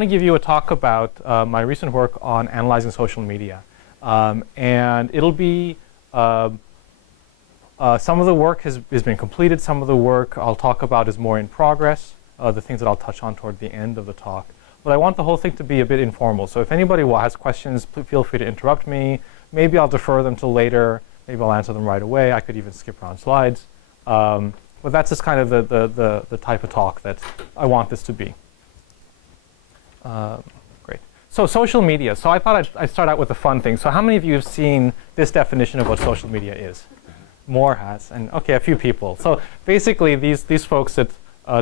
going to give you a talk about my recent work on analyzing social media. And it'll be, some of the work has been completed, some of the work I'll talk about is more in progress, the things that I'll touch on toward the end of the talk. But I want the whole thing to be a bit informal. So if anybody has questions, feel free to interrupt me. Maybe I'll defer them till later. Maybe I'll answer them right away. I could even skip around slides. But that's just kind of the type of talk that I want this to be. Great. So social media. So I thought I'd start out with a fun thing. So how many of you have seen this definition of what social media is? More has. And OK, a few people. So basically, these folks at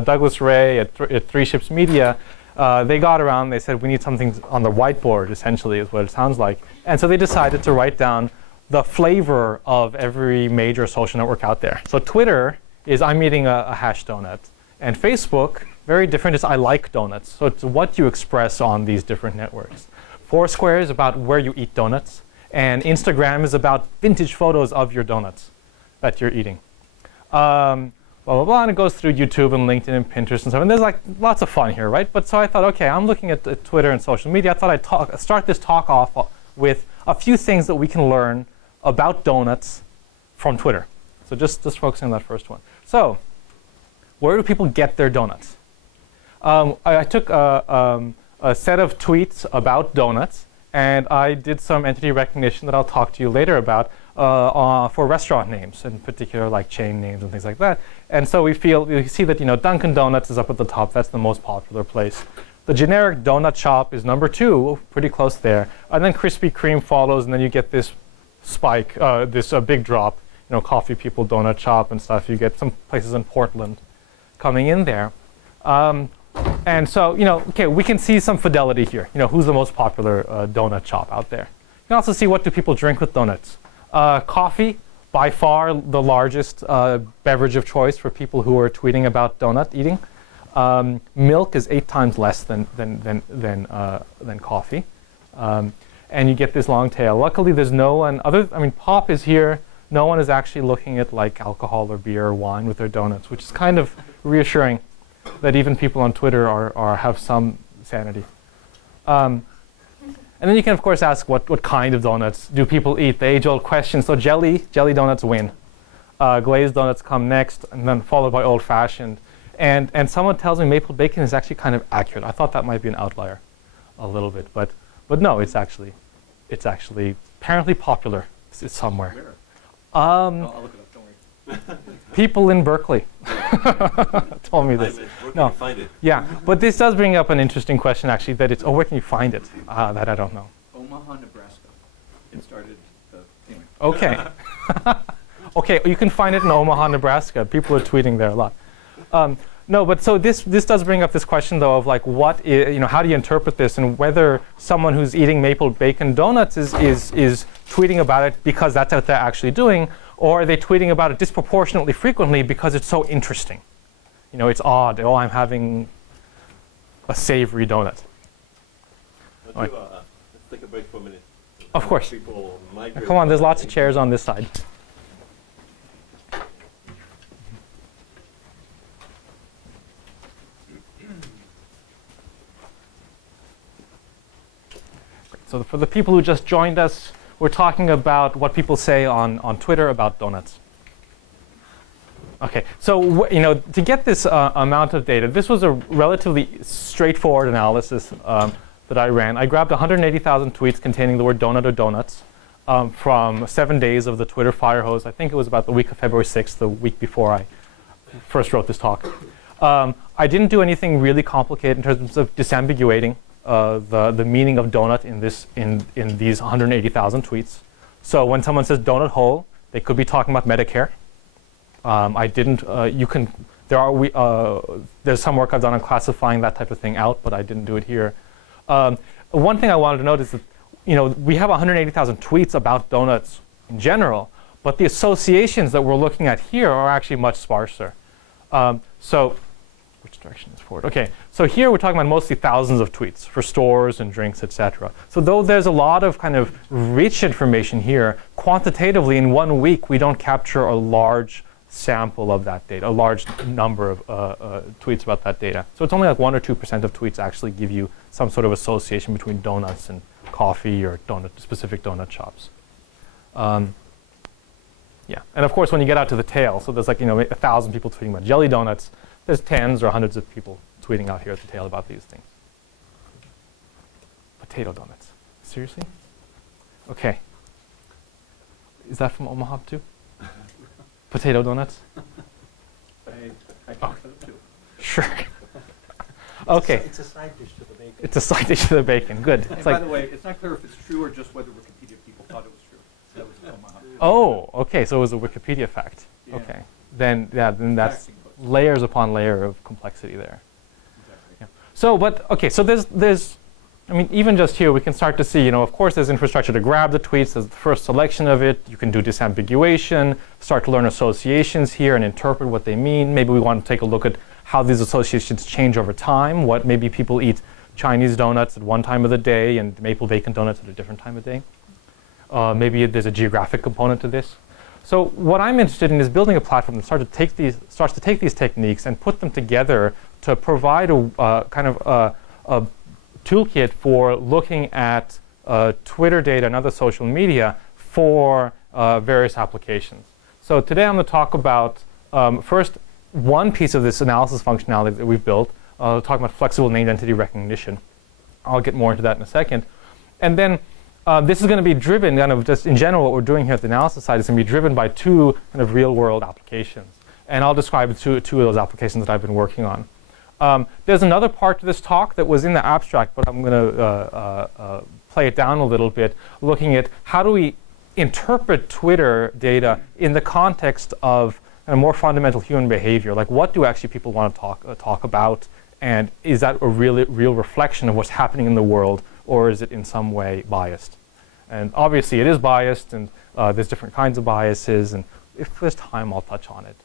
Douglas Ray at Three Ships Media, they got around, they said, we need something on the whiteboard, essentially, is what it sounds like. And so they decided to write down the flavor of every major social network out there. So Twitter is I'm eating a hash donut. And Facebook, very different, is I like donuts. So it's what you express on these different networks. Foursquare is about where you eat donuts. And Instagram is about vintage photos of your donuts that you're eating. Blah, blah, blah, and it goes through YouTube and LinkedIn and Pinterest and stuff. And there's like lots of fun here, right? But so I thought, OK, I'm looking at Twitter and social media. I thought I'd start this talk off with a few things that we can learn about donuts from Twitter. So just focusing on that first one. So where do people get their donuts? I took a set of tweets about donuts, and I did some entity recognition that I'll talk to you later about for restaurant names, in particular like chain names and things like that. And so we see that Dunkin' Donuts is up at the top. That's the most popular place. The generic donut shop is number 2, pretty close there. And then Krispy Kreme follows, and then you get this spike, this big drop. Coffee People Donut Shop and stuff. You get some places in Portland coming in there. And so, OK, we can see some fidelity here. Who's the most popular donut shop out there? You can also see what do people drink with donuts. Coffee, by far the largest beverage of choice for people who are tweeting about donut eating. Milk is 8 times less than coffee. And you get this long tail. Luckily, there's no one pop is here. No one is actually looking at like alcohol or beer or wine with their donuts, which is kind of reassuring that even people on Twitter have some sanity. And then you can, of course, ask what kind of donuts do people eat? The age-old question. So jelly donuts win. Glazed donuts come next, and then followed by old-fashioned. And someone tells me maple bacon is actually kind of accurate. I thought that might be an outlier a little bit, but no, it's actually apparently popular somewhere. Where? I'll look it up, don't worry. People in Berkeley told me this. Where can you find it? Yeah, but this does bring up an interesting question, actually, that it's, where can you find it? That I don't know. Omaha, Nebraska. It started, anyway. OK. OK, you can find it in Omaha, Nebraska. People are tweeting there a lot. No, but so this does bring up this question, though, of like what how do you interpret this, and whether someone who's eating maple bacon donuts is tweeting about it because that's what they're actually doing, or are they tweeting about it disproportionately frequently because it's so interesting? It's odd. Oh, I'm having a savory donut. Let's take a break for a minute. Of course. People Come on, there's lots of chairs on this side. So for the people who just joined us, we're talking about what people say on Twitter about donuts. OK, so to get this amount of data, this was a relatively straightforward analysis that I ran. I grabbed 180,000 tweets containing the word donut or donuts from 7 days of the Twitter fire hose. I think it was about the week of February 6th, the week before I first wrote this talk. I didn't do anything really complicated in terms of disambiguating the meaning of donut in these 180,000 tweets. So when someone says donut hole, they could be talking about Medicare. I didn't. There's some work I've done on classifying that type of thing out, but I didn't do it here. One thing I wanted to note is that we have 180,000 tweets about donuts in general, but the associations that we're looking at here are actually much sparser. So which direction is forward? OK, so here we're talking about mostly thousands of tweets for stores and drinks, et cetera. So though there's a lot of kind of rich information here, quantitatively in 1 week we don't capture a large sample of that data, a large number of tweets about that data. So it's only like 1 or 2% of tweets actually give you some sort of association between donuts and coffee or specific donut shops. Yeah, and of course when you get out to the tail, so there's like 1,000 people tweeting about jelly donuts, there's tens or hundreds of people tweeting out here at the tail about these things. Potato donuts, seriously? Okay. Is that from Omaha too? Potato donuts? I can put it too. Sure. Okay. It's a side dish to the bacon. It's a side dish to the bacon. Good. And It's by like, the way, it's not clear if it's true or just whether Wikipedia people thought it was true. That was Omaha. oh, okay. So it was a Wikipedia fact. Yeah. Okay. Then that's Faxing books. layers upon layer of complexity there. Exactly. Yeah. So, but okay. So there's, I mean, even just here we can start to see. Of course, there's infrastructure to grab the tweets. There's the first selection of it. You can do disambiguation, start to learn associations here and interpret what they mean. Maybe we want to take a look at how these associations change over time. What maybe people eat Chinese donuts at one time of the day and maple bacon donuts at a different time of day. Maybe there's a geographic component to this. So what I'm interested in is building a platform that starts to take these techniques and put them together to provide a kind of a toolkit for looking at Twitter data and other social media for various applications. So today I'm going to talk about first one piece of this analysis functionality that we've built. Talking about flexible named entity recognition. I'll get more into that in a second. And then this is going to be driven, kind of just in general, what we're doing here at the analysis side is going to be driven by two kind of real-world applications. And I'll describe two of those applications that I've been working on. There's another part to this talk that was in the abstract, but I'm going to play it down a little bit, looking at how do we interpret Twitter data in the context of kind of more fundamental human behavior. Like, what do actually people want to talk about? And is that a real reflection of what's happening in the world, or is it in some way biased? And obviously it is biased, and there's different kinds of biases, and if there's time I'll touch on it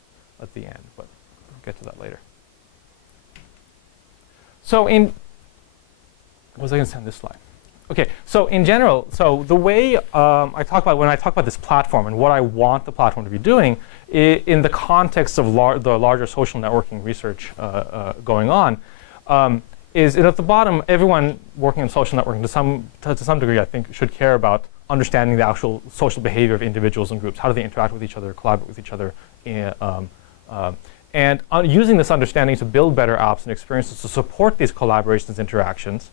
at the end, but I'll get to that later. So what was I going to say on this slide? Okay, so in general, so the way when I talk about this platform and what I want the platform to be doing in the context of the larger social networking research going on, is at the bottom, everyone working in social networking to some degree, I think, should care about understanding the actual social behavior of individuals and groups. How do they interact with each other, collaborate with each other, and using this understanding to build better apps and experiences to support these collaborations, interactions.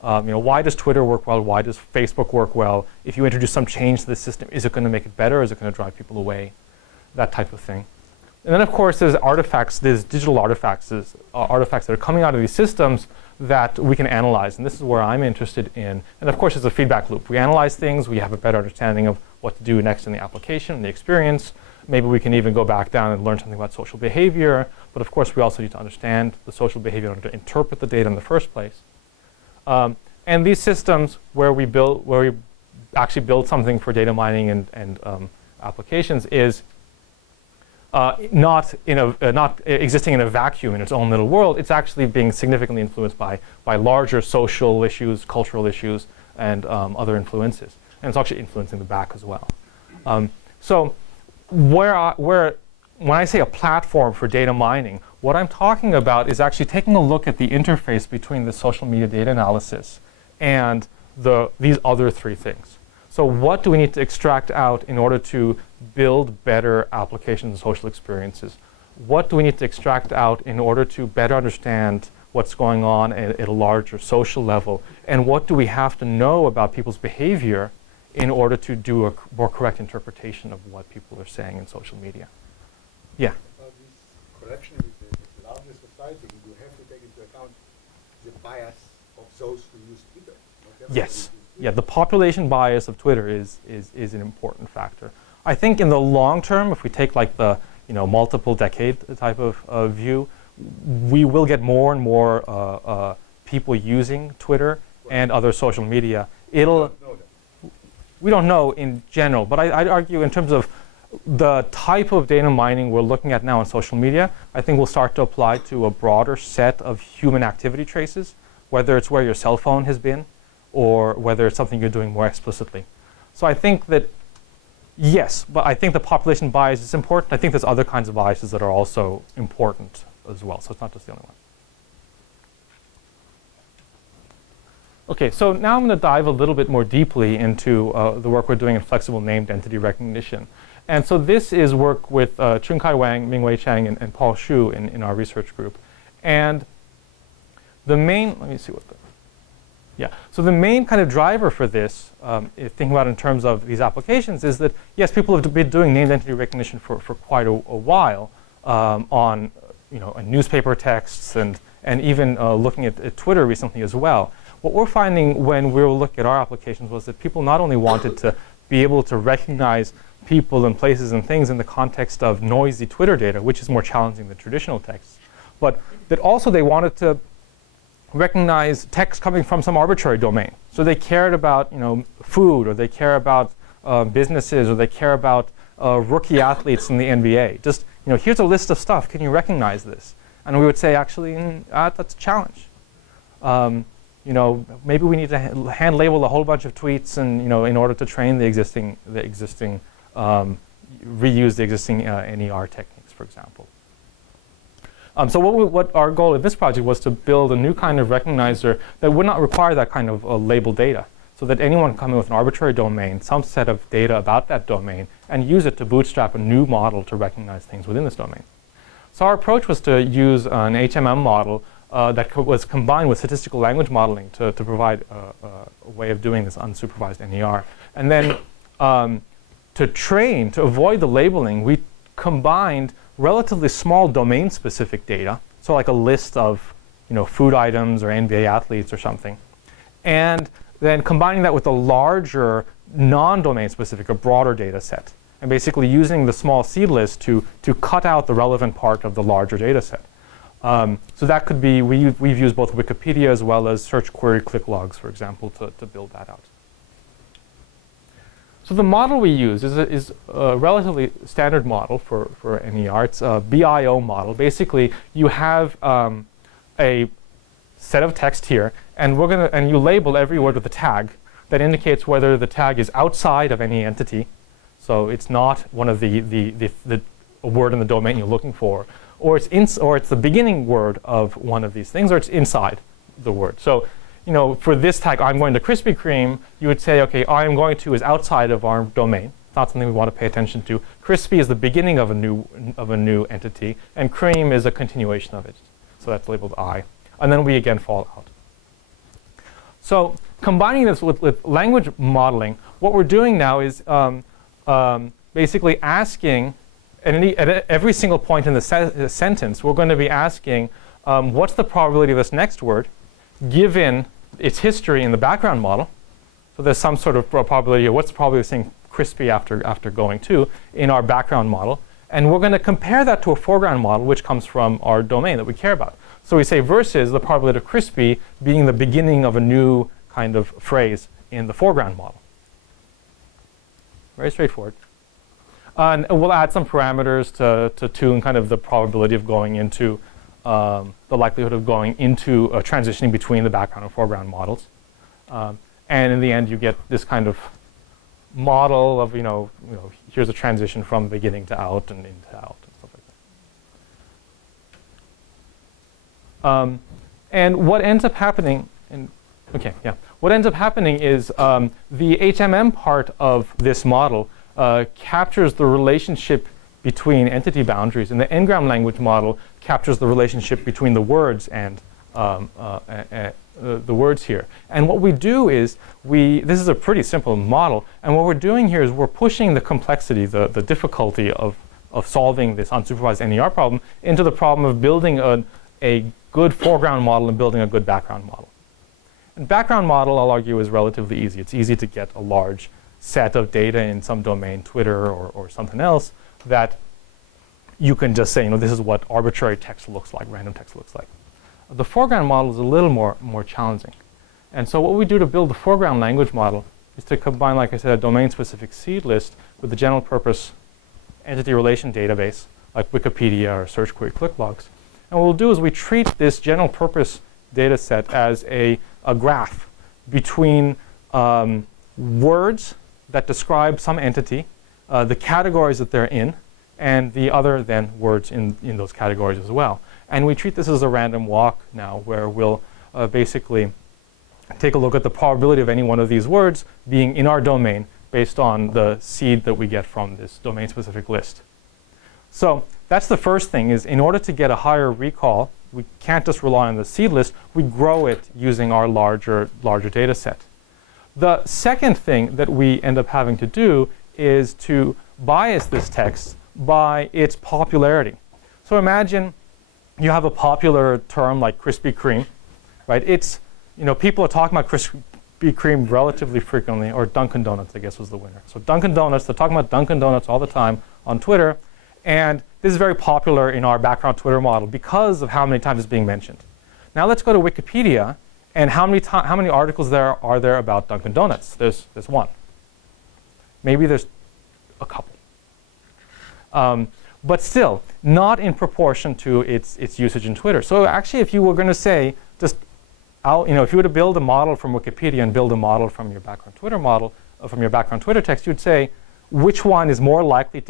Why does Twitter work well? Why does Facebook work well? If you introduce some change to the system, is it going to make it better? Or is it going to drive people away? That type of thing. And then, of course, there's artifacts. There's digital artifacts. Artifacts that are coming out of these systems that we can analyze. And this is where I'm interested in. And of course, there's a feedback loop. We analyze things. We have a better understanding of what to do next in the application, the experience. Maybe we can even go back down and learn something about social behavior. But of course, we also need to understand the social behavior in order to interpret the data in the first place. And these systems where we actually build something for data mining and applications is not existing in a vacuum in its own little world. It's actually being significantly influenced by larger social issues, cultural issues, and other influences. And it's actually influencing the back as well. So when I say a platform for data mining, what I'm talking about is actually taking a look at the interface between the social media data analysis and these other three things. So what do we need to extract out in order to build better applications and social experiences? What do we need to extract out in order to better understand what's going on at a larger social level? And what do we have to know about people's behavior in order to do a more correct interpretation of what people are saying in social media? Yeah? About this correction with the larger society, you have to take into account the bias of those who use Twitter. Yes. Yeah, the population bias of Twitter is an important factor. I think in the long term, if we take like the multiple decade type of view, we will get more and more people using Twitter and other social media. We don't know in general, but I'd argue in terms of the type of data mining we're looking at now on social media, I think will start to apply to a broader set of human activity traces, whether it's where your cell phone has been or whether it's something you're doing more explicitly. So I think that Yes, but I think the population bias is important. I think there's other kinds of biases that are also important as well, so it's not just the only one. Okay, so now I'm going to dive a little bit more deeply into the work we're doing in flexible named entity recognition. And so this is work with Chun-Kai Wang, Mingwei Chang, and Paul Xu in our research group. And the main, let me see what the, yeah. So the main kind of driver for this, thinking about it in terms of these applications, is that, yes, people have been doing named entity recognition for quite a while on newspaper texts and even looking at Twitter recently as well. What we're finding when we were looking at our applications was that people not only wanted to be able to recognize people and places and things in the context of noisy Twitter data, which is more challenging than traditional texts, but that also they wanted to recognize text coming from some arbitrary domain. So they cared about food, or they care about businesses, or they care about rookie athletes in the NBA. Just here's a list of stuff. Can you recognize this? And we would say, actually, that's a challenge. Maybe we need to hand label a whole bunch of tweets, and in order to train reuse the existing NER techniques, for example. So what our goal in this project was to build a new kind of recognizer that would not require that kind of labeled data, so that anyone coming with an arbitrary domain, some set of data about that domain, and use it to bootstrap a new model to recognize things within this domain. So our approach was to use an HMM model that was combined with statistical language modeling to provide a way of doing this unsupervised NER. And then to avoid the labeling, we combined relatively small domain-specific data, so like a list of food items or NBA athletes or something, and then combining that with a larger non-domain specific or broader data set, and basically using the small seed list to cut out the relevant part of the larger data set. So that could be, we've used both Wikipedia as well as search query click logs, for example, to build that out. So the model we use is a relatively standard model for NER. It's a BIO model. Basically, you have a set of text here, and you label every word with a tag that indicates whether the tag is outside of any entity, so it's not one of the word in the domain you're looking for, or it's the beginning word of one of these things, or it's inside the word. So for this tag, I'm going to Krispy Kreme, you would say, okay, I'm going to is outside of our domain. It's not something we want to pay attention to. Crispy is the beginning of a new entity, and cream is a continuation of it. So that's labeled I. And then we again fall out. So combining this with language modeling, what we're doing now is basically asking, at every single point in the sentence, we're going to be asking, what's the probability of this next word, given its history in the background model. So there's some sort of probability of what's the probability of saying crispy after going to in our background model. And we're going to compare that to a foreground model, which comes from our domain that we care about. So we say versus the probability of crispy being the beginning of a new kind of phrase in the foreground model. Very straightforward. And we'll add some parameters to tune kind of the probability of going into the likelihood of going into transitioning between the background and foreground models. And in the end, you get this kind of model of, here's a transition from beginning to out and into out and stuff like that. And what ends up happening, what ends up happening is the HMM part of this model captures the relationship between entity boundaries, and the n-gram language model captures the relationship between the words and the words here. And what we do is this is a pretty simple model, and what we're doing here is we're pushing the complexity, the difficulty of solving this unsupervised NER problem into the problem of building a good foreground model and building a good background model. And background model, I'll argue, is relatively easy. It's easy to get a large set of data in some domain, Twitter or something else, that you can just say, this is what arbitrary text looks like, random text looks like. The foreground model is a little more challenging. And so what we do to build the foreground language model is to combine, like I said, a domain-specific seed list with a general purpose entity relation database, like Wikipedia or search query click logs. And what we'll do is we treat this general purpose data set as a graph between words that describe some entity the categories that they're in, and the other then words in those categories as well. And we treat this as a random walk now, where we'll basically take a look at the probability of any one of these words being in our domain based on the seed that we get from this domain-specific list. So that's the first thing, is in order to get a higher recall, we can't just rely on the seed list. We grow it using our larger data set. The second thing that we end up having to do is to bias this text by its popularity. So imagine you have a popular term like Krispy Kreme, right? It's, people are talking about Krispy Kreme relatively frequently, or Dunkin' Donuts, I guess, was the winner. So Dunkin' Donuts, they're talking about Dunkin' Donuts all the time on Twitter, and this is very popular in our background Twitter model because of how many times it's being mentioned. Now let's go to Wikipedia, and how many articles are there about Dunkin' Donuts? There's one. Maybe there's a couple. But still, not in proportion to its usage in Twitter. So actually, if you were going to say, if you were to build a model from Wikipedia and build a model from your background Twitter model, from your background Twitter text, you'd say, which one is more likely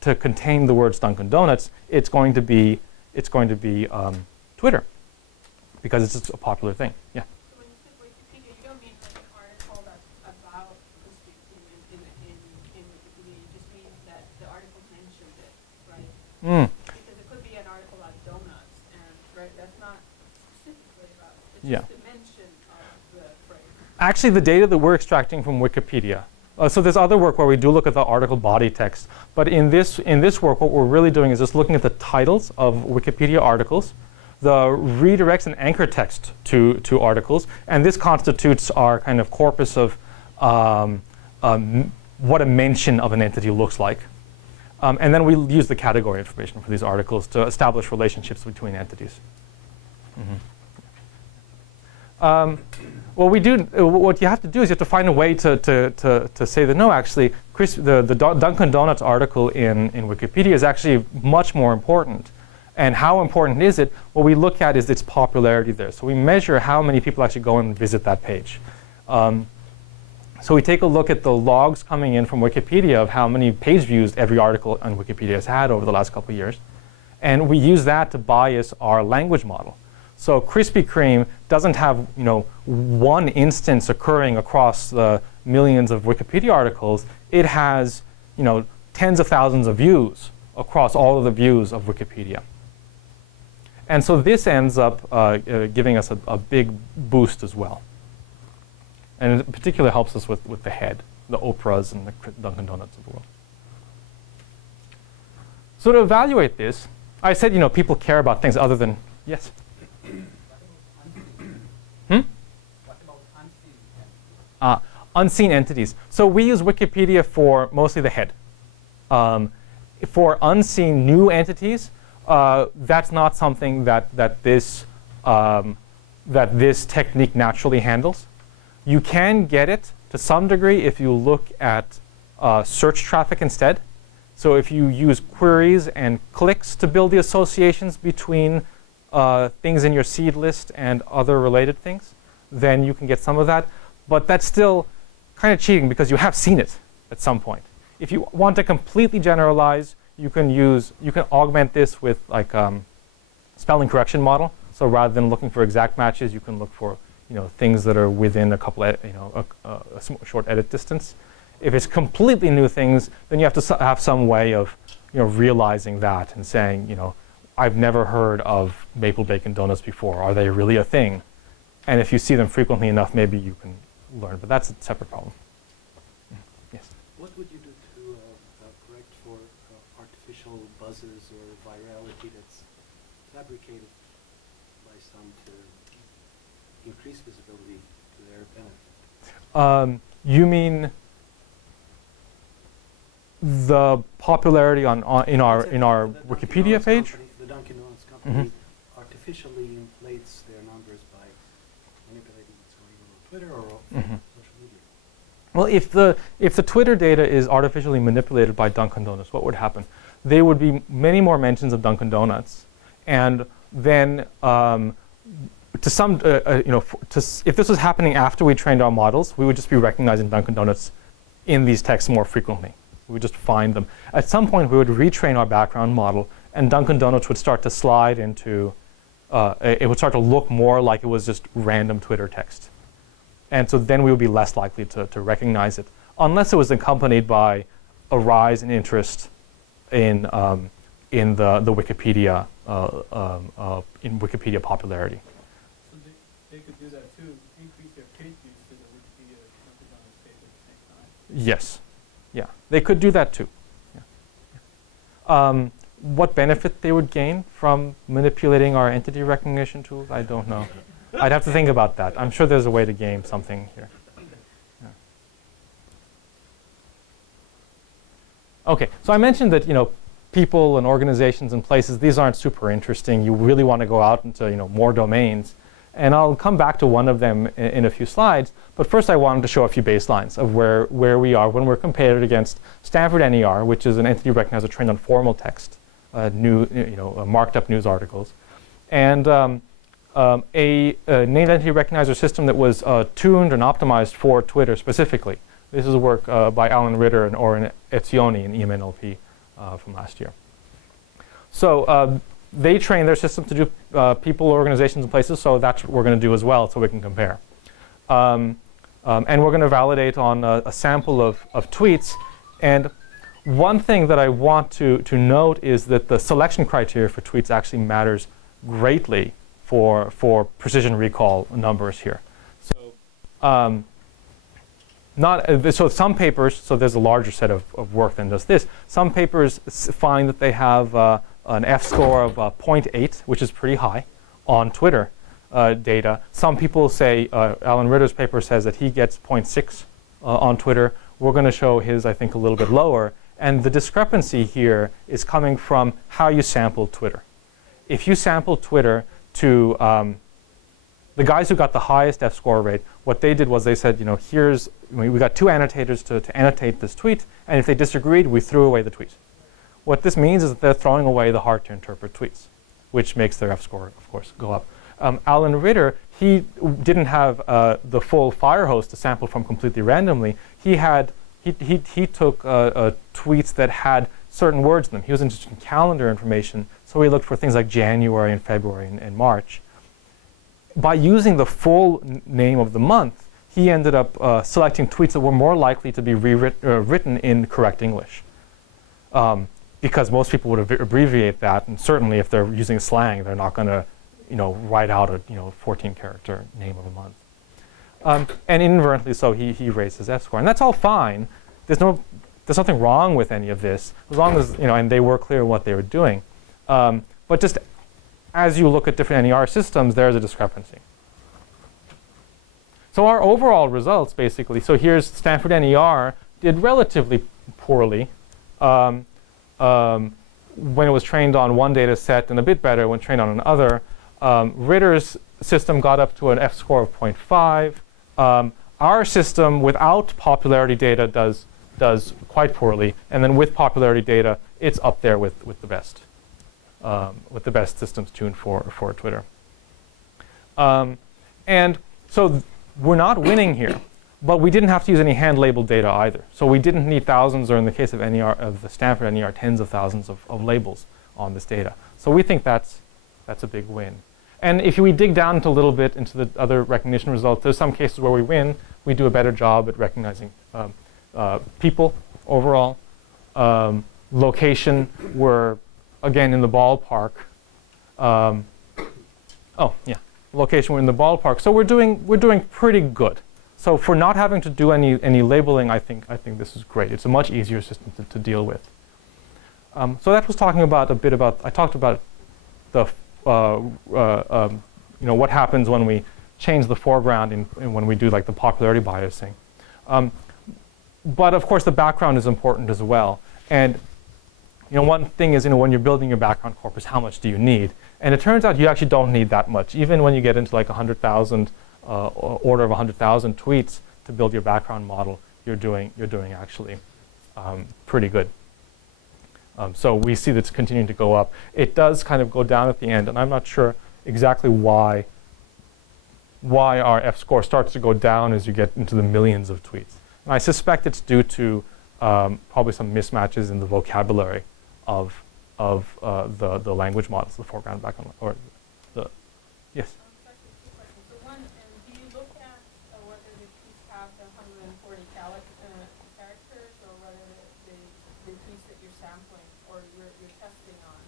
to contain the words Dunkin' Donuts? It's going to be Twitter, because it's just a popular thing. Yeah. So when you say Wikipedia, you don't mean like an article that's about Krispy Kreme in Wikipedia. You just mean that the article mentioned it, right? Because it could be an article about donuts, and right, that's not specifically about. It's just the mention of the phrase. Actually, the data that we're extracting from Wikipedia. So there's other work where we do look at the article body text, but in this work, what we're really doing is just looking at the titles of Wikipedia articles, the redirects and anchor text to articles, and this constitutes our kind of corpus of what a mention of an entity looks like. And then we use the category information for these articles to establish relationships between entities. Well, what you have to do is you have to find a way to say that, no, actually, the Dunkin' Donuts article in Wikipedia is actually much more important. And how important is it? What we look at is its popularity there. So we measure how many people actually go and visit that page. So we take a look at the logs coming in from Wikipedia of how many page views every article on Wikipedia has had over the last couple of years. And we use that to bias our language model. So Krispy Kreme doesn't have one instance occurring across the millions of Wikipedia articles. It has tens of thousands of views across all of the views of Wikipedia. And so this ends up giving us a big boost as well. And it particularly helps us with the head, the Oprahs and the Dunkin' Donuts of the world. So to evaluate this, I said people care about things other than, yes? What about unseen entities? Unseen entities. So we use Wikipedia for mostly the head. For unseen new entities, that's not something that this technique naturally handles. You can get it to some degree if you look at search traffic instead. So if you use queries and clicks to build the associations between things in your seed list and other related things, then you can get some of that. But that's still kind of cheating because you have seen it at some point. If you want to completely generalize, you can augment this with like spelling correction model. So rather than looking for exact matches, you can look for things that are within a couple a short edit distance. If it's completely new things, then you have to have some way of realizing that and saying I've never heard of maple bacon donuts before. Are they really a thing? And if you see them frequently enough, maybe you can learn. But that's a separate problem. Yes. What would you do to correct for artificial buzzes or virality that's fabricated by some to increase visibility to their benefit? You mean the popularity in our Wikipedia page? The Dunkin' Donuts company artificially inflates their numbers by manipulating what's going on Twitter or social media. Well, if the Twitter data is artificially manipulated by Dunkin' Donuts, what would happen? There would be many more mentions of Dunkin' Donuts, and then if this was happening after we trained our models, we would just be recognizing Dunkin' Donuts in these texts more frequently. We would just find them. At some point, we would retrain our background model, and Dunkin' Donuts would start to slide into, it would start to look more like it was just random Twitter text. And so then we would be less likely to recognize it, unless it was accompanied by a rise in interest in the Wikipedia, in Wikipedia popularity. So they could do that too, increase their page views to the Wikipedia Dunkin' Donuts page at the same time. Yes. Yeah. They could do that too. Yeah. What benefit they would gain from manipulating our entity recognition tools, I don't know. I'd have to think about that. I'm sure there's a way to game something here. Yeah. Okay, so I mentioned that people and organizations and places, these aren't super interesting. You really want to go out into more domains. And I'll come back to one of them in a few slides. But first I wanted to show a few baselines of where we are when we're compared against Stanford NER, which is an entity recognizer trained on formal text, marked up news articles, and a named entity recognizer system that was tuned and optimized for Twitter specifically. This is work by Alan Ritter and Oren Etzioni in EMNLP from last year. So they train their system to do people, organizations, and places, so that's what we're going to do as well, so we can compare. And we're going to validate on a sample of tweets. And one thing that I want to note is that the selection criteria for tweets actually matters greatly for precision recall numbers here. So so some papers, so there's a larger set of work than just this. Some papers find that they have an F-score of 0.8, which is pretty high on Twitter data. Some people say, Alan Ritter's paper says that he gets 0.6 on Twitter. We're going to show his, I think, a little bit lower. And the discrepancy here is coming from how you sample Twitter. If you sample Twitter to the guys who got the highest F-score rate, what they did was they said, we got two annotators to annotate this tweet, and if they disagreed, we threw away the tweet. What this means is that they're throwing away the hard-to-interpret tweets, which makes their F-score, of course, go up. Alan Ritter, he didn't have the full Firehose to sample from completely randomly. He took tweets that had certain words in them. He was interested in calendar information, so he looked for things like January and February and March. By using the full name of the month, he ended up selecting tweets that were more likely to be written in correct English. Because most people would abbreviate that, and certainly if they're using slang, they're not going to write out a 14-character name of a month. And inadvertently so, he raised his F-score. And that's all fine. There's nothing wrong with any of this, as long as, and they were clear what they were doing. But just as you look at different NER systems, there's a discrepancy. So our overall results, basically, so here's Stanford NER did relatively poorly when it was trained on one data set, and a bit better when trained on another. Ritter's system got up to an F-score of 0.5. Our system, without popularity data, does quite poorly, and then with popularity data, it's up there with the best. With the best systems tuned for Twitter. And so we're not winning here, but we didn't have to use any hand-labeled data either. So we didn't need thousands, or in the case of the Stanford NER, tens of thousands of labels on this data. So we think that's a big win. And if we dig down a little bit into the other recognition results, there's some cases where we win. We do a better job at recognizing people overall. Location, we're again in the ballpark. Location, we're in the ballpark. So we're doing pretty good. So for not having to do any labeling, I think this is great. It's a much easier system to deal with. So that was talking about I talked about the what happens when we change the foreground and when we do like the popularity biasing. But of course the background is important as well. And one thing is, when you're building your background corpus, how much do you need? And it turns out you actually don't need that much. Even when you get into like 100,000, order of 100,000 tweets to build your background model, you're doing actually pretty good. So we see that's continuing to go up. It does kind of go down at the end, and I'm not sure exactly why our F-score starts to go down as you get into the millions of tweets. And I suspect it's due to probably some mismatches in the vocabulary of the language models, the foreground, background, or the yes. Actually, two questions. So one, do you look at whether the piece have the 140 characters, or whether the piece that you're sampling or you're testing on,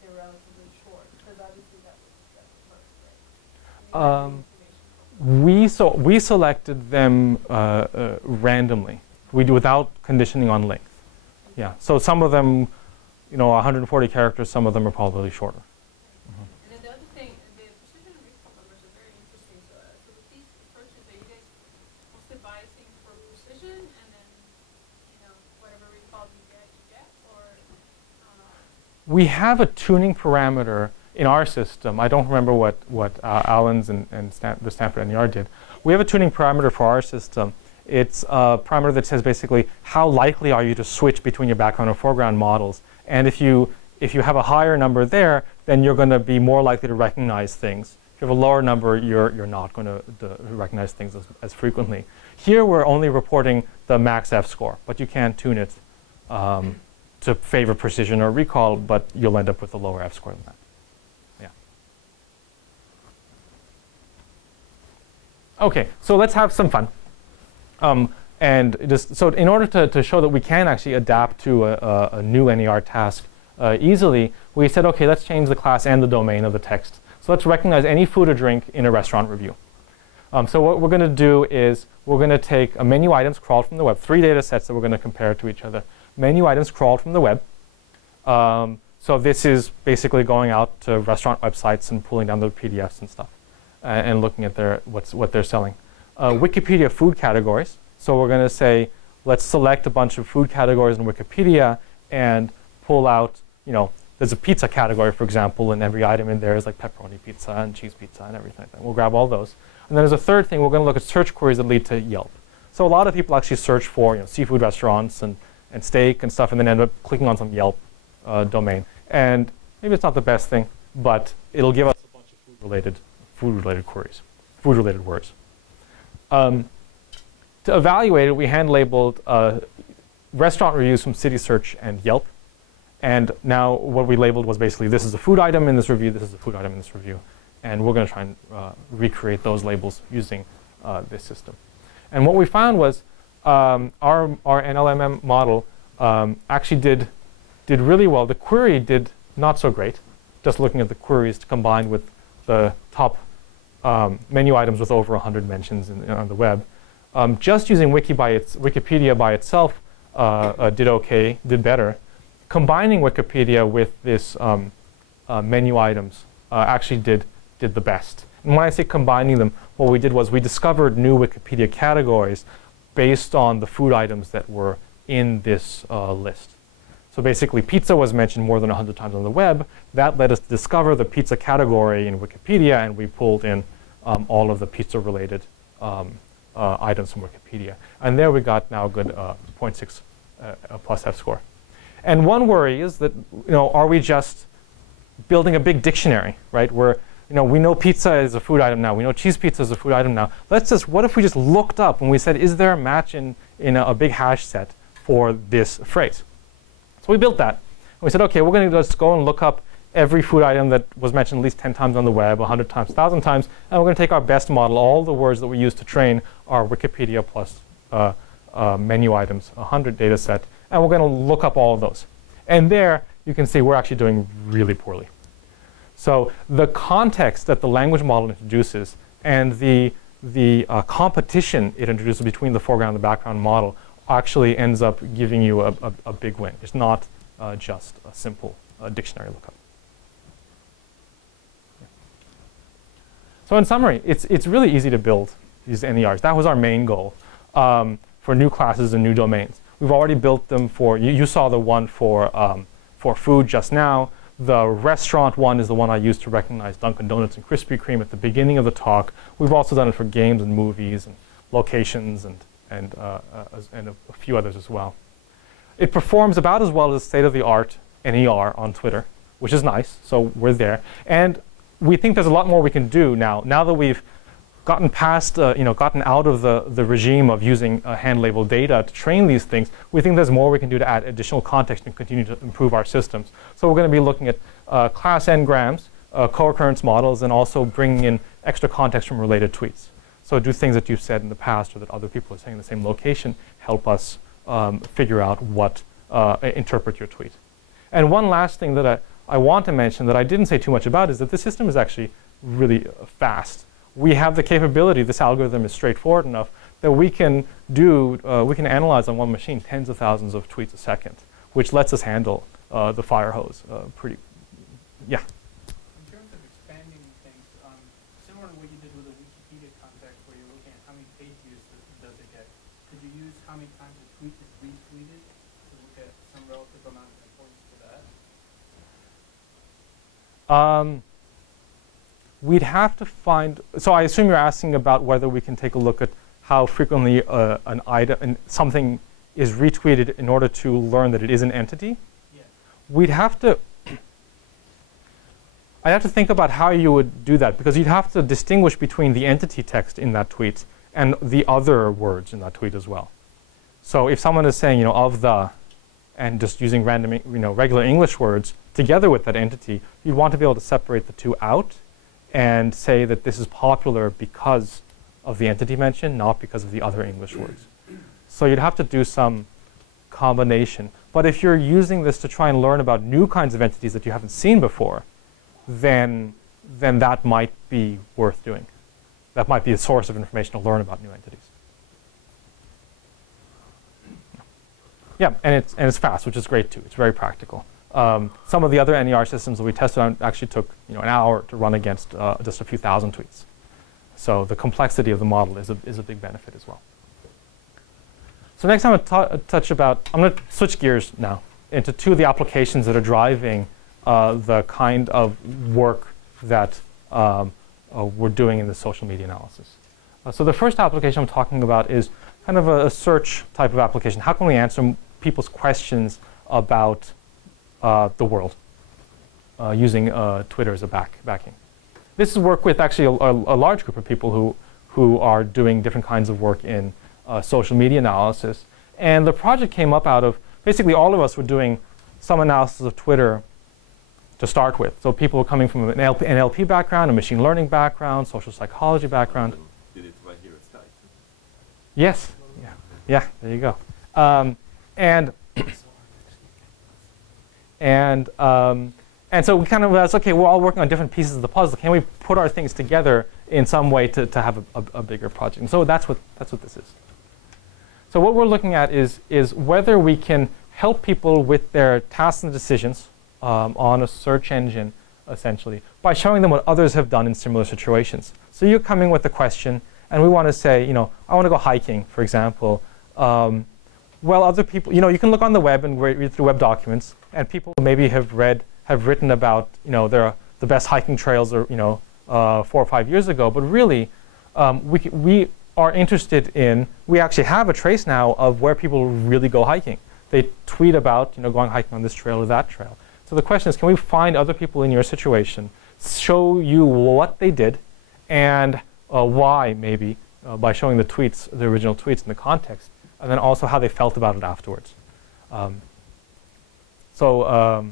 they're relatively short? Because obviously that's the first, right? We selected them randomly. We do without conditioning on length. Yeah. So some of them, 140 characters. Some of them are probably shorter. And then the other thing, the precision and recall numbers are very interesting. So with these approaches, are you guys mostly biasing for precision, and then whatever recall you get, or? We have a tuning parameter in our system. I don't remember what Allen's and the Stanford NER did. We have a tuning parameter for our system. It's a parameter that says basically how likely are you to switch between your background and foreground models. And if you have a higher number there, then you're going to be more likely to recognize things. If you have a lower number, you're not going to recognize things as frequently. Here we're only reporting the max F score, but you can tune it to favor precision or recall, but you'll end up with a lower F score than that. Yeah. Okay, so let's have some fun. So in order to show that we can actually adapt to a new NER task easily, we said, okay, let's change the class and the domain of the text. So let's recognize any food or drink in a restaurant review. So what we're going to do is we're going to take a menu items crawled from the web, 3 data sets that we're going to compare to each other. Menu items crawled from the web. So this is basically going out to restaurant websites and pulling down the PDFs and stuff and looking at what they're selling. Wikipedia food categories. So we're going to say, let's select a bunch of food categories in Wikipedia and pull out, there's a pizza category, for example, and every item in there is like pepperoni pizza and cheese pizza and everything like that. We'll grab all those. And then there's a third thing, we're going to look at search queries that lead to Yelp. So a lot of people actually search for seafood restaurants and steak and stuff, and then end up clicking on some Yelp domain. And maybe it's not the best thing, but it'll give us a bunch of food-related queries, food-related words. To evaluate it, we hand-labeled restaurant reviews from CitySearch and Yelp. And now what we labeled was basically, this is a food item in this review, this is a food item in this review. And we're going to try and recreate those labels using this system. And what we found was our NLMM model actually did really well. The query did not so great, just looking at the queries combined with the top menu items with over 100 mentions on the web. Just using Wikipedia by itself did okay, did better. Combining Wikipedia with this menu items actually did the best. And when I say combining them, what we did was we discovered new Wikipedia categories based on the food items that were in this list. So basically, pizza was mentioned more than 100 times on the web. That led us to discover the pizza category in Wikipedia, and we pulled in all of the pizza-related items from Wikipedia. And there we got now a good 0.6 plus F score. And one worry is that, are we just building a big dictionary, right? Where, we know pizza is a food item now. We know cheese pizza is a food item now. What if we just looked up and we said, is there a match in a big hash set for this phrase? So we built that. And we said, okay, we're going to just go and look up every food item that was mentioned at least 10 times on the web, 100 times, 1,000 times, and we're going to take our best model, all the words that we use to train our Wikipedia plus menu items, 100 data set, and we're going to look up all of those. And there, you can see we're actually doing really poorly. So the context that the language model introduces and the competition it introduces between the foreground and the background model actually ends up giving you a big win. It's not just a simple dictionary lookup. Yeah. So in summary, it's really easy to build these NERs. That was our main goal for new classes and new domains. We've already built them for, you saw the one for food just now. The restaurant one is the one I used to recognize Dunkin' Donuts and Krispy Kreme at the beginning of the talk. We've also done it for games and movies and locations and a few others as well. It performs about as well as state-of-the-art NER on Twitter, which is nice, so we're there. And we think there's a lot more we can do now. Now that we've gotten past, gotten out of the regime of using hand-labeled data to train these things, we think there's more we can do to add additional context and continue to improve our systems. So we're going to be looking at class n-grams, co-occurrence models, and also bringing in extra context from related tweets. So do things that you've said in the past or that other people are saying in the same location help us figure out what, interpret your tweet. And one last thing that I want to mention that I didn't say too much about is that the system is actually really fast. We have the capability, this algorithm is straightforward enough, that we can analyze on one machine tens of thousands of tweets a second, which lets us handle the fire hose pretty, yeah. In terms of expanding things, similar to what you did with the Wikipedia context where you're looking at how many page views does it get, could you use how many times a tweet is retweeted to look at some relative amount of importance to that? We'd have to find, so I assume you're asking about whether we can take a look at how frequently an item, something is retweeted in order to learn that it is an entity. Yeah. We'd have to, I'd have to think about how you would do that, because you'd have to distinguish between the entity text in that tweet and the other words in that tweet as well. So if someone is saying, of the, and just using random, regular English words together with that entity, you'd want to be able to separate the two out and say that this is popular because of the entity mention, not because of the other English words. So you'd have to do some combination. But if you're using this to try and learn about new kinds of entities that you haven't seen before, then that might be worth doing. That might be a source of information to learn about new entities. Yeah, and it's fast, which is great too. It's very practical. Some of the other NER systems that we tested on actually took an hour to run against just a few thousand tweets. So the complexity of the model is a big benefit as well. So next I'm going to I'm going to switch gears now into two of the applications that are driving the kind of work that we're doing in the social media analysis. So the first application I'm talking about is kind of a search type of application. How can we answer people's questions about the world using Twitter as a backing? This is work with actually a large group of people who are doing different kinds of work in social media analysis. And the project came up out of basically all of us were doing some analysis of Twitter to start with. So people were coming from an NLP background, a machine learning background, social psychology background. Did it right here at Kite. Yes. Yeah, there you go. And so we kind of realized, okay, we're all working on different pieces of the puzzle. Can we put our things together in some way to have a bigger project? And so that's what this is. So what we're looking at is whether we can help people with their tasks and decisions on a search engine, essentially, by showing them what others have done in similar situations. So you're coming with a question, and we want to say, I want to go hiking, for example. Well, other people, you can look on the web and read through web documents, and people maybe have written about, the best hiking trails, or 4 or 5 years ago. But really, we are interested in. We actually have a trace now of where people really go hiking. They tweet about, going hiking on this trail or that trail. So the question is, can we find other people in your situation, show you what they did, and why, maybe, by showing the original tweets in the context, and then also how they felt about it afterwards. So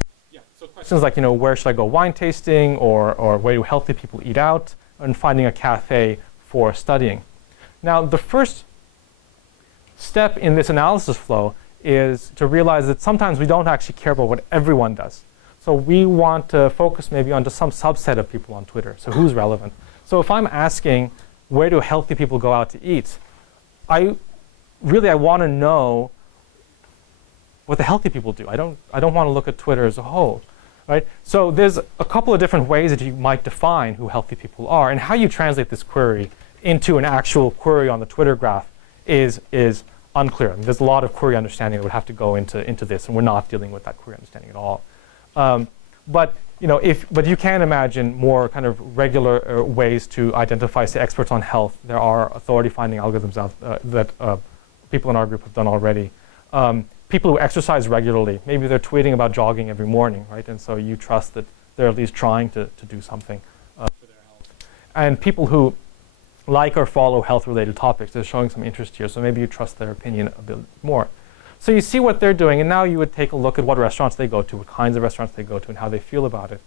questions like, where should I go wine tasting, or where do healthy people eat out, and finding a cafe for studying. Now, the first step in this analysis flow is to realize that sometimes we don't actually care about what everyone does. So we want to focus maybe on just some subset of people on Twitter. So who's relevant? So if I'm asking, where do healthy people go out to eat? I want to know what the healthy people do. I don't want to look at Twitter as a whole, right? So there's a couple of different ways that you might define who healthy people are, and how you translate this query into an actual query on the Twitter graph is unclear. I mean, there's a lot of query understanding that would have to go into this, and we're not dealing with that query understanding at all. But you can imagine more kind of regular ways to identify, say, experts on health. There are authority finding algorithms out that people in our group have done already. People who exercise regularly, maybe they're tweeting about jogging every morning, right? And so you trust that they're at least trying to do something for their health. And people who like or follow health-related topics. They're showing some interest here, so maybe you trust their opinion a bit more. So you see what they're doing, and now you would take a look at what restaurants they go to, what kinds of restaurants they go to, and how they feel about it.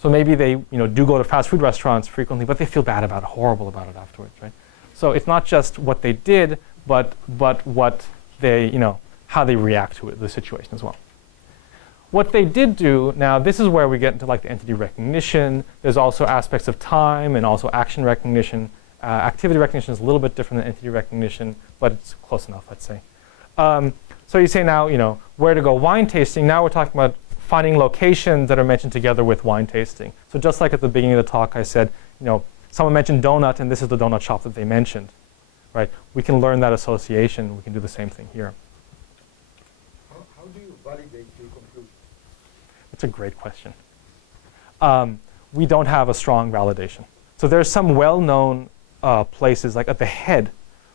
So maybe they do go to fast food restaurants frequently, but they feel bad about it, horrible about it afterwards, right? So it's not just what they did, but what they, how they react to it, the situation as well. What they did do, now this is where we get into like the entity recognition. There's also aspects of time and also action recognition. Activity recognition is a little bit different than entity recognition, but it's close enough, let's say. So you say now, where to go wine tasting. Now we're talking about finding locations that are mentioned together with wine tasting. So just like at the beginning of the talk, I said, someone mentioned donut, and this is the donut shop that they mentioned, right? We can learn that association. We can do the same thing here. How do you validate your conclusion? That's a great question. We don't have a strong validation. So there's some well-known places, like at the head,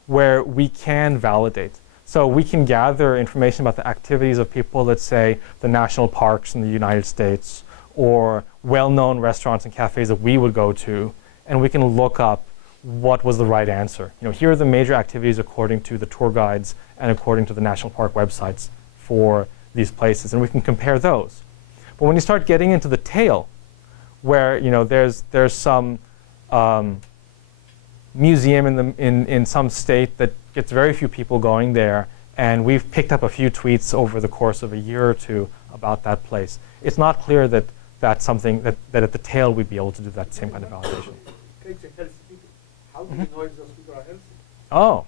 where we can validate. So we can gather information about the activities of people, let's say, the national parks in the United States, or well-known restaurants and cafes that we would go to, and we can look up what was the right answer. Here are the major activities according to the tour guides and according to the national park websites for these places, and we can compare those. But when you start getting into the tail, where there's some museum in some state that gets very few people going there, and we've picked up a few tweets over the course of a year or two about that place. It's not clear that that's something that at the tail we'd be able to do that same kind of validation. Takes a healthy people. How do you know if those people are healthy? Oh,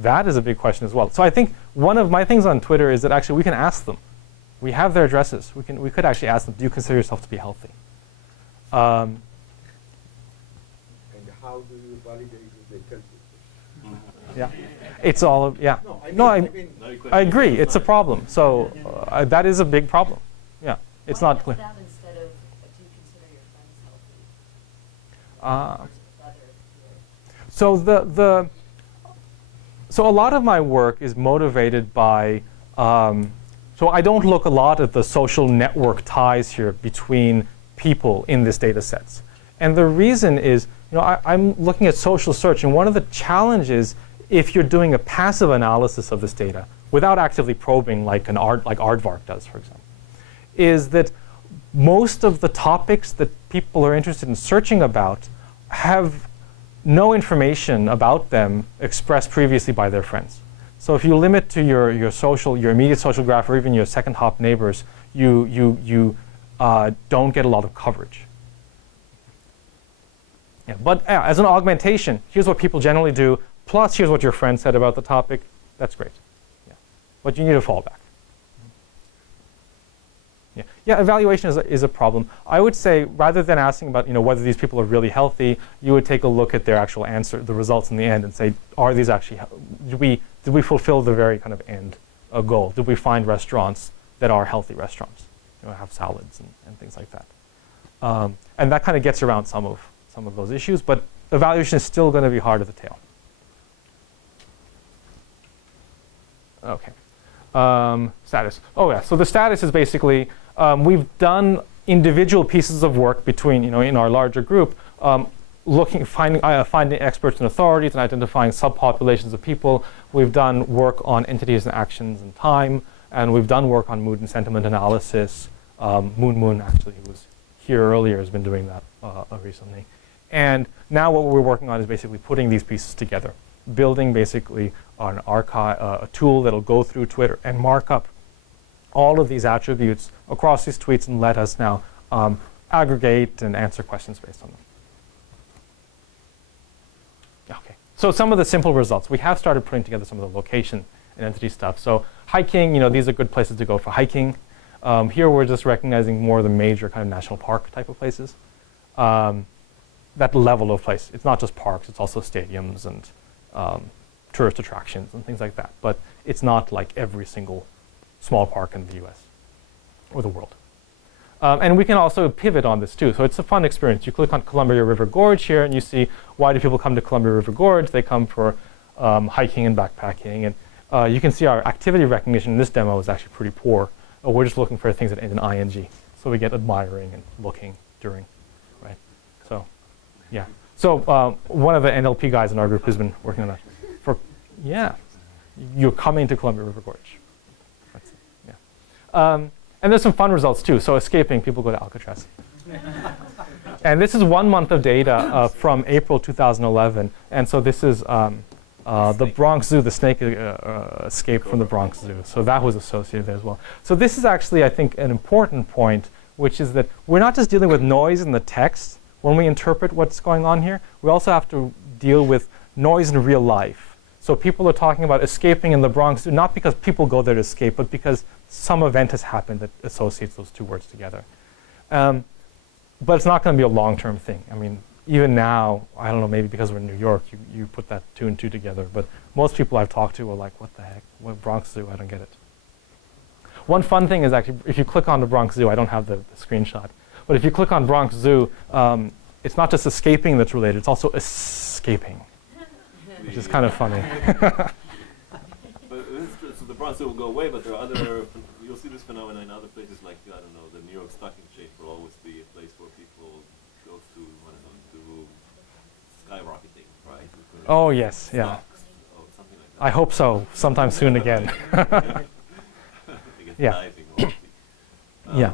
that is a big question as well. So I think one of my things on Twitter is that actually we can ask them. We have their addresses. We could actually ask them, do you consider yourself to be healthy? And how do you validate if they tell you? Yeah, it's all, yeah. No, I agree, it's a problem. So that is a big problem. Yeah, it's Why not clear. them instead of, do you consider your friends healthy? So so a lot of my work is motivated by, so I don't look a lot at the social network ties here between people in this data sets. And the reason is, I'm looking at social search, and one of the challenges if you're doing a passive analysis of this data without actively probing like Aardvark does, for example, is that most of the topics that people are interested in searching about have no information about them expressed previously by their friends. So if you limit to your immediate social graph, or even your second hop neighbors, you don't get a lot of coverage. Yeah, but as an augmentation, here's what people generally do, plus here's what your friend said about the topic. That's great. Yeah. But you need a fallback. Yeah, evaluation is a problem. I would say rather than asking about whether these people are really healthy, you would take a look at their actual answer, the results in the end, and say, are these actually, did we fulfill the very kind of end goal? Did we find restaurants that are healthy restaurants? Have salads and things like that. And that kind of gets around some of those issues, but evaluation is still going to be hard at the tail. Okay. Status. Oh yeah, so the status is basically, we've done individual pieces of work between, in our larger group, finding experts and authorities and identifying subpopulations of people. We've done work on entities and actions and time, and we've done work on mood and sentiment analysis. Moon actually, who was here earlier, has been doing that recently. And now what we're working on is basically putting these pieces together, building basically an archive, a tool that'll go through Twitter and mark up all of these attributes across these tweets and let us now aggregate and answer questions based on them. Okay, so some of the simple results. We have started putting together some of the location and entity stuff. So hiking, these are good places to go for hiking. Here we're just recognizing more of the major kind of national park type of places. That level of place. It's not just parks, it's also stadiums and tourist attractions and things like that. But it's not like every single small park in the US or the world. And we can also pivot on this too. So it's a fun experience. You click on Columbia River Gorge here and you see, why do people come to Columbia River Gorge? They come for hiking and backpacking. And you can see our activity recognition in this demo is actually pretty poor. We're just looking for things that end in ing. So we get admiring and looking, during, right? So, yeah. So one of the NLP guys in our group has been working on that. Yeah, you're coming to Columbia River Gorge. That's it, yeah. And there's some fun results too. So escaping, people go to Alcatraz. And this is 1 month of data from April 2011. And so this is the Bronx Zoo, the snake escaped from the Bronx Zoo. So that was associated there as well. So this is actually, I think, an important point, which is that we're not just dealing with noise in the text when we interpret what's going on here. We also have to deal with noise in real life. So people are talking about escaping in the Bronx Zoo, not because people go there to escape, but because some event has happened that associates those two words together. But it's not going to be a long-term thing. I mean, even now, I don't know, maybe because we're in New York, you put that 2 and 2 together. But most people I've talked to are like, what the heck? What Bronx Zoo? I don't get it. One fun thing is actually, if you click on the Bronx Zoo, I don't have the screenshot, but if you click on Bronx Zoo, it's not just escaping that's related, it's also escaping, which is kind of funny. But so the Bronx Zoo will go away, but there are other, you'll see this phenomenon in other places like, I don't know, the New York Stock Exchange will always be a place where people go to, to skyrocketing, right? Oh, yes, yeah. Or something like that. I hope so, sometime soon again. Yeah. Diving, obviously. Yeah.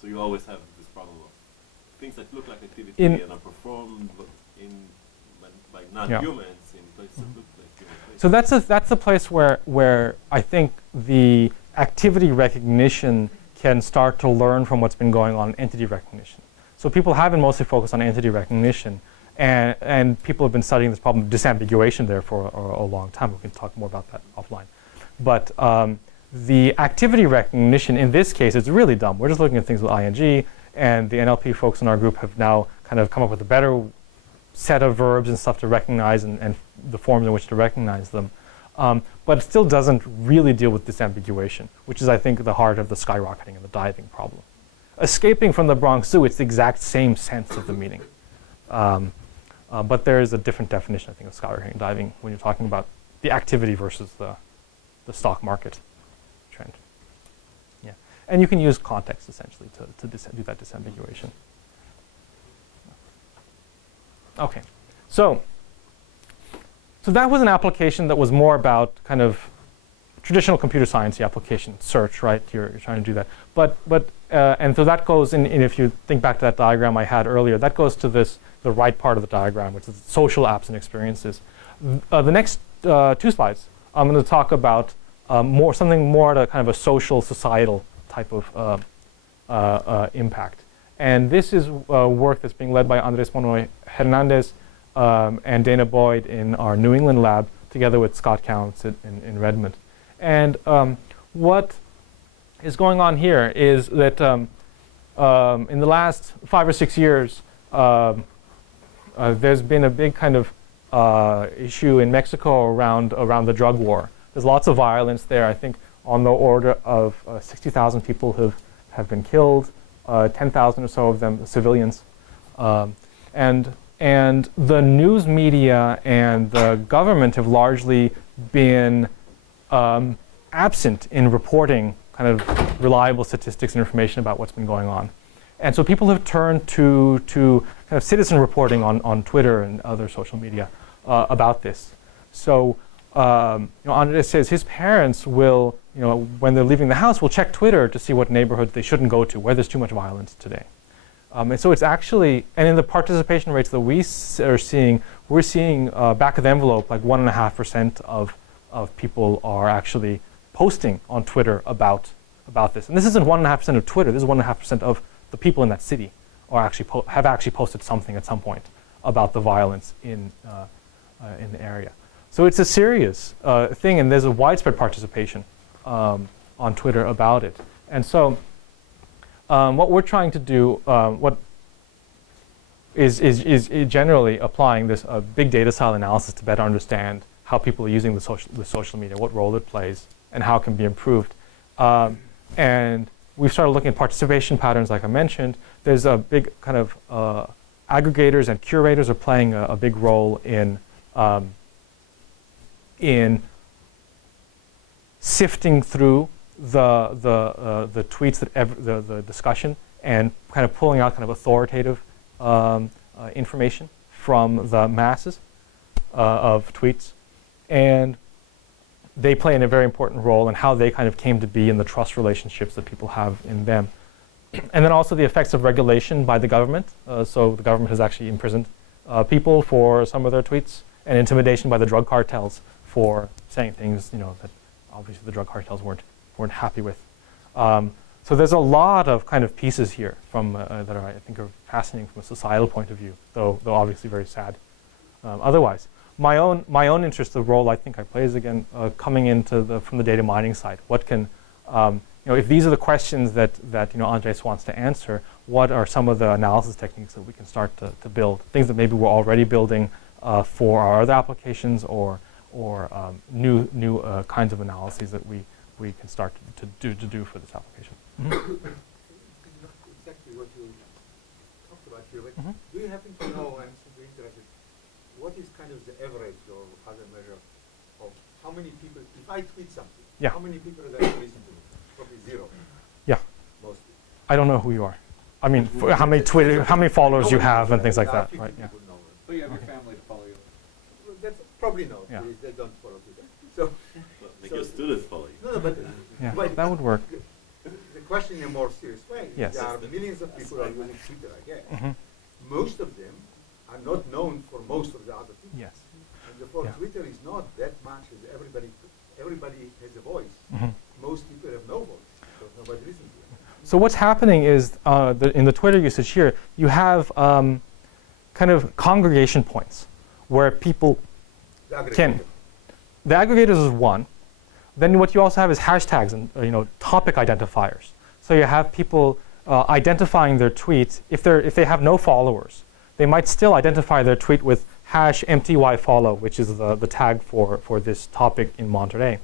So you always have this problem of things that look like activity and are performed in by non-humans in places that look like human places. So that's a place where I think the activity recognition can start to learn from what's been going on in entity recognition. So people have been mostly focused on entity recognition, and people have been studying this problem of disambiguation there for a long time. We can talk more about that offline. But the activity recognition in this case is really dumb. We're just looking at things with ing, and the NLP folks in our group have now kind of come up with a better set of verbs and stuff to recognize and the forms in which to recognize them. But it still doesn't really deal with disambiguation, which is, I think, the heart of the skyrocketing and the diving problem. Escaping from the Bronx Zoo, it's the exact same sense of the meaning. But there is a different definition, I think, of skyrocketing and diving when you're talking about the activity versus the stock market trend. Yeah. And you can use context, essentially, to do that disambiguation. OK. So that was an application that was more about kind of traditional computer science application, search, right? You're trying to do that. And so that goes in, and if you think back to that diagram I had earlier, that goes to the right part of the diagram, which is social apps and experiences. The next 2 slides, I'm going to talk about something more at a kind of a social, societal type of impact. And this is work that's being led by Andres Monroy Hernandez and Dana Boyd in our New England lab, together with Scott Counts in Redmond. And what is going on here is that in the last 5 or 6 years, there's been a big kind of issue in Mexico around the drug war. There's lots of violence there. I think on the order of 60,000 people have been killed, 10,000 or so of them civilians. And the news media and the government have largely been absent in reporting kind of reliable statistics and information about what's been going on. And so people have turned to kind of citizen reporting on Twitter and other social media about this. So Andres says his parents will, when they're leaving the house, will check Twitter to see what neighborhoods they shouldn't go to, where there's too much violence today. And so it's actually, and in the participation rates that we are seeing, we're seeing back of the envelope, like 1.5% of people are actually posting on Twitter about this. And this isn't 1.5% of Twitter, this is 1.5% of the people in that city are actually have actually posted something at some point about the violence in the area. So it's a serious thing, and there's a widespread participation on Twitter about it. And so what we're trying to do, what is generally applying this big data style analysis to better understand how people are using the social media, what role it plays, and how it can be improved. And we've started looking at participation patterns, like I mentioned. There's a big kind of aggregators and curators are playing a big role in sifting through the tweets the discussion and kind of pulling out kind of authoritative information from the masses of tweets, and they play a very important role in how they kind of came to be in the trust relationships that people have in them. And then also the effects of regulation by the government. So the government has actually imprisoned people for some of their tweets, and intimidation by the drug cartels for saying things, you know, that obviously the drug cartels weren't happy with. So there's a lot of kind of pieces here from that are, I think, are fascinating from a societal point of view, though obviously very sad. Otherwise, my own interest, the role I think I play is again coming into from the data mining side. What can you know, if these are the questions that you know Andres wants to answer, what are some of the analysis techniques that we can start to build? Things that maybe we're already building for our other applications, or new kinds of analyses that we can start to do for this application. Exactly what you talked about here, but do you happen to know, I'm simply interested, what is kind of the average or other measure of how many people, if I tweet something, how many people are going to listen to me? Probably zero. Yeah. Mostly. I don't know who you are. I mean, how many followers you have and things like that, right? Yeah. So you have your family to follow you. Well, that's probably no. Yeah. They don't follow Twitter. So Make your students follow you. no, but Yeah, but that would work. the question in a more serious way Yes. is there are millions of people who are using Twitter, I guess. Mm-hmm. Most of them are not known for most of the other people. Yes. And therefore, Yeah. Twitter is not that much as everybody has a voice. Mm-hmm. Most people have no voice, because nobody listens to them. So what's happening is in the Twitter usage here, you have kind of congregation points where people can. The aggregators is one. Then what you also have is hashtags and you know, topic identifiers. So you have people identifying their tweets. If they have no followers, they might still identify their tweet with #MTYfollow, which is the tag for this topic in Monterey.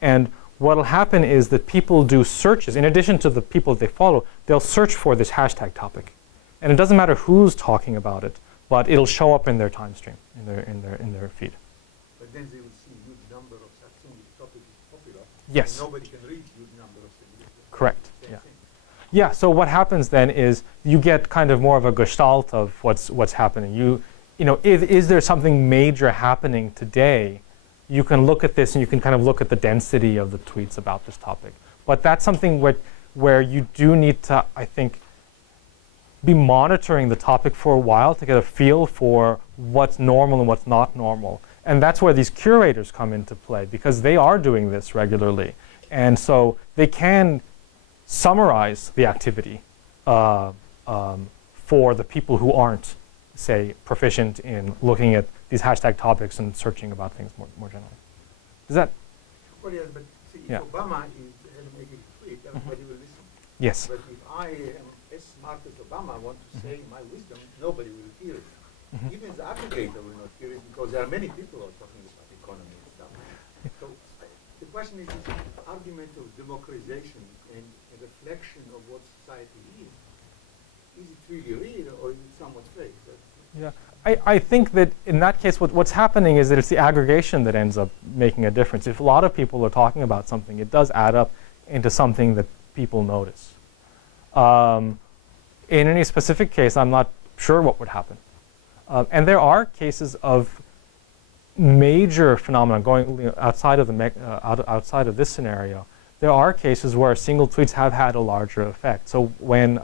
And what will happen is that people do searches. In addition to the people they follow, they'll search for this hashtag topic. And it doesn't matter who's talking about it, but it'll show up in their time stream, in their feed. But then they will see huge number of such things. If the topic is popular, Yes. and nobody can reach huge number of things. Correct. Same Yeah. thing. Yeah. So what happens then is you get kind of more of a gestalt of what's happening. You know, is there something major happening today? You can look at this and you can kind of look at the density of the tweets about this topic. But that's something where you do need to, I think, be monitoring the topic for a while to get a feel for what's normal and what's not normal. And that's where these curators come into play, because they are doing this regularly. And so they can summarize the activity for the people who aren't, say, proficient in looking at these hashtag topics and searching about things more generally. Is that? Well, yes, but see, if Yeah. Obama is making a tweet, everybody will listen. Yes. But if I am as smart as Obama, want to say my wisdom, nobody will hear it. Even the aggregator will not hear it, because there are many people who are talking about economy and stuff. So the question is this argument of democratization and a reflection of what society is it really real or is it somewhat fake? Yeah. I think that in that case, what's happening is that it's the aggregation that ends up making a difference. If a lot of people are talking about something, it does add up into something that people notice. In any specific case, I'm not sure what would happen. And there are cases of major phenomena going outside of outside of this scenario. There are cases where single tweets have had a larger effect. So when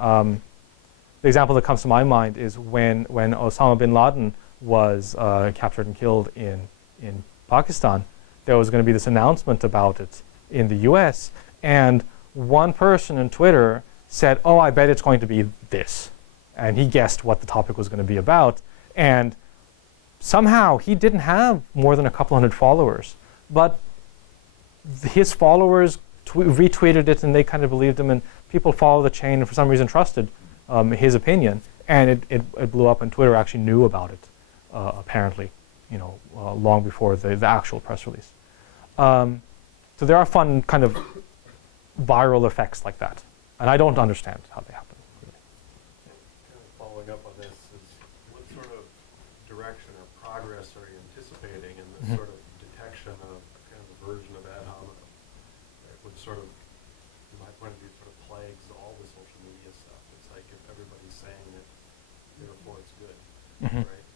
the example that comes to my mind is when Osama bin Laden was captured and killed in Pakistan, there was going to be this announcement about it in the US, and one person on Twitter said, "Oh, I bet it's going to be this." And he guessed what the topic was going to be about. And somehow he didn't have more than a couple hundred followers, but his followers retweeted it and they kind of believed him, and people followed the chain and for some reason trusted his opinion, and it blew up, and Twitter actually knew about it, apparently, you know, long before the actual press release. So there are fun kind of viral effects like that, and I don't understand how they happen. Following up on this, is what sort of direction or progress are you anticipating in this sort of detection of kind of a version of ad hominem that would sort of, from my point of view, sort of plagues all the social media stuff? It's like if everybody's saying it, therefore it's good, right?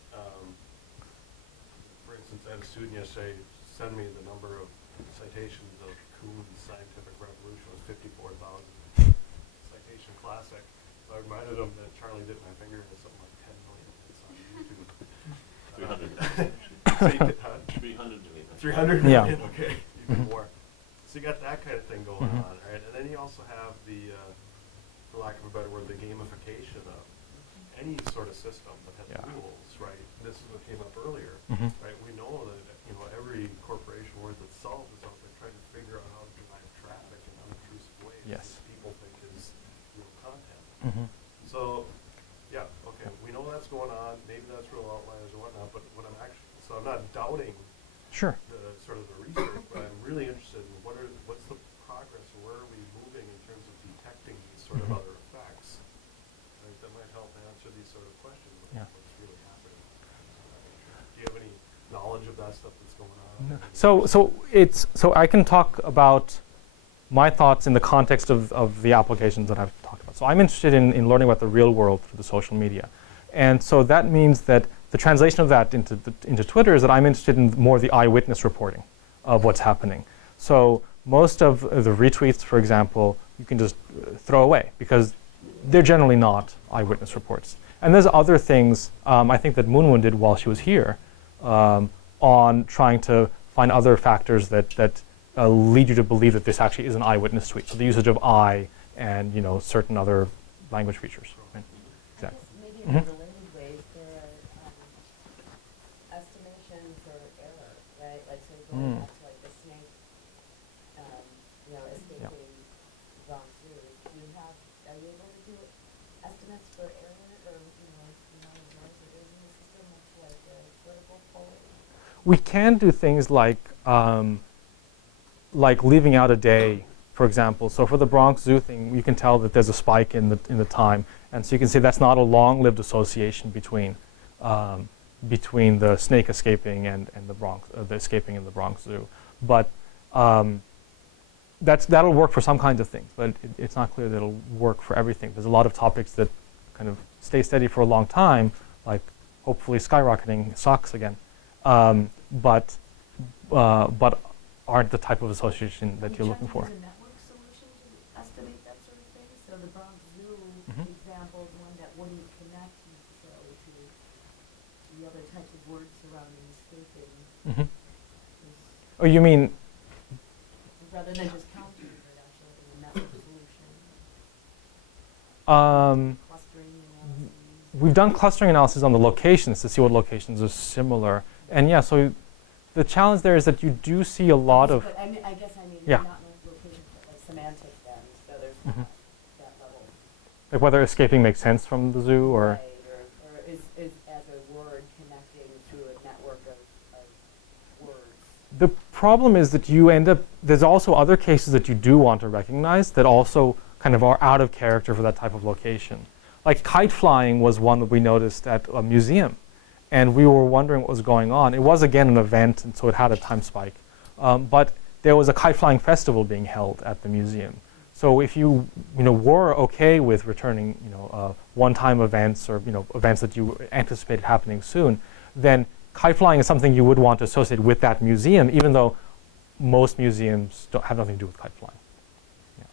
For instance, I had a student yesterday send me the number of citations of Kuhn's Scientific Revolution was 54,000. Citation classic. So I reminded him that Charlie dipped my finger into something like 10 million hits on YouTube. 300. So you get, 300 million. 300 Yeah. million, okay, even more. So you got that kind of thing going on, right? And then you also have the, for lack of a better word, the gamification of any sort of system that has rules, right? This is what came up earlier, right? We know that every corporation worth its salt is out there trying to figure out how to drive traffic in unobtrusive ways that people think is real content. So, yeah, okay, we know that's going on. Maybe that's real outliers or whatnot. But what I'm actually, so I'm not doubting the sort of the research, but I'm really interested in what's the progress, or where are we moving in terms of detecting these sort of other effects. I think that might help answer these sort of questions. What's really happening? Do you have any knowledge of that stuff that's going on? So I can talk about my thoughts in the context of the applications that I've talked about. So I'm interested in learning about the real world through the social media. And so that means that the translation of that into Twitter is that I'm interested in more the eyewitness reporting of what's happening. So most of the retweets, for example, you can just throw away because they're generally not eyewitness reports. And there's other things I think that Moonwon did while she was here on trying to find other factors that lead you to believe that this actually is an eyewitness tweet. So the usage of I and certain other language features. Right? Exactly. Maybe in related ways, there are estimations or error, right? Like so going back to like the snake, escaping Bronx Zoo. Are you able to do estimates for error or noise that is in the system, much like the political polling? We can do things like leaving out a day, for example. So for the Bronx Zoo thing, you can tell that there's a spike in the time, and so you can see that's not a long-lived association between the snake escaping and the Bronx, the escaping in the Bronx Zoo. But that'll work for some kinds of things, but it's not clear that it'll work for everything. There's a lot of topics that kind of stay steady for a long time, like hopefully skyrocketing stocks again, but aren't the type of association that you're looking for. Use a network solution to estimate that sort of thing. So the Bronx Zoo example is one that wouldn't connect necessarily to the other types of words surrounding escaping. Oh, you mean? Rather than just counting it, actually, in a network solution. Clustering analysis. We've done clustering analysis on the locations to see what locations are similar, and yeah, so the challenge there is that you do see a lot of. But I guess I mean not locations, but like semantic then. So there's not that level. Like whether escaping makes sense from the zoo or. Right, or is as a word connecting to a network of words. The problem is that you end up, there's also other cases that you do want to recognize that also kind of are out of character for that type of location. Like kite flying was one that we noticed at a museum, and we were wondering what was going on. It was again an event, and so it had a time spike. But there was a kite flying festival being held at the museum. So if you were okay with returning one-time events or events that you anticipated happening soon, then kite flying is something you would want to associate with that museum, even though most museums don't have nothing to do with kite flying. Yeah.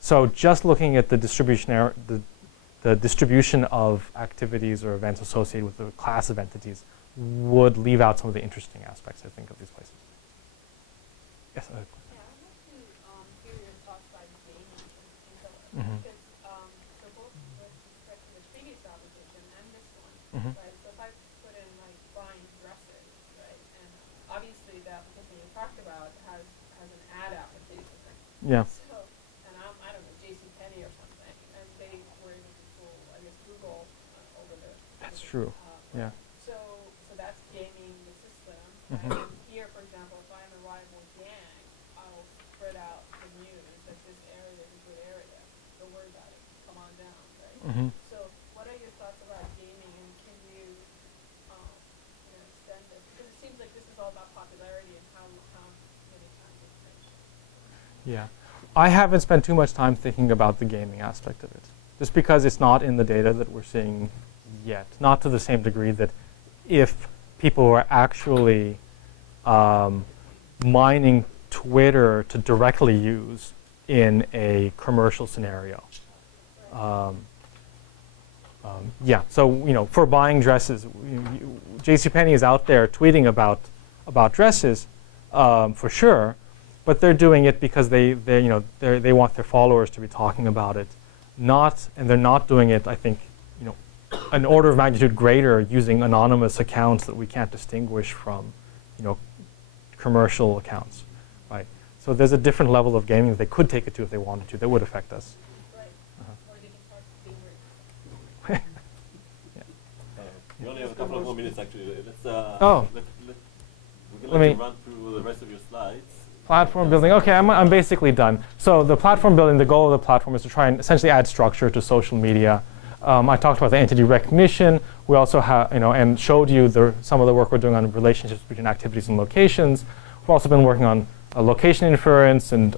So just looking at the distribution the distribution of activities or events associated with the class of entities would leave out some of the interesting aspects, I think, of these places. Yes. Yeah, I'd like to hear your thoughts about gaming because so both with respect to the previous application and this one, right? So if I put in like buying dresses, right, and obviously the application you talked about has an ad application, right? Yeah. So, and I don't know, JCPenney or something, and they were able to pull, I guess, Google over the. That's true. Yeah. So that's gaming the system. And here, for example, if I'm a rival gang, I'll spread out the news that this area is a good area. Don't worry about it. Come on down, right? So what are your thoughts about gaming, and can you, extend this? Because it seems like this is all about popularity and how many times it's mentioned. Yeah. I haven't spent too much time thinking about the gaming aspect of it, just because it's not in the data that we're seeing yet, not to the same degree that if people were actually mining Twitter to directly use in a commercial scenario. Yeah, so for buying dresses, JCPenney is out there tweeting about dresses for sure, but they're doing it because they want their followers to be talking about it, and they're not doing it, I think, an order of magnitude greater using anonymous accounts that we can't distinguish from, commercial accounts, right? So there's a different level of gaming that they could take it to if they wanted to that would affect us. Right. Or they can start being We only have a couple of more minutes actually. Let's Let me run through the rest of your slides. Platform building. Okay, I'm basically done. So the platform building, the goal of the platform is to try and essentially add structure to social media. I talked about the entity recognition. We also have, and showed you some of the work we're doing on relationships between activities and locations. We've also been working on location inference and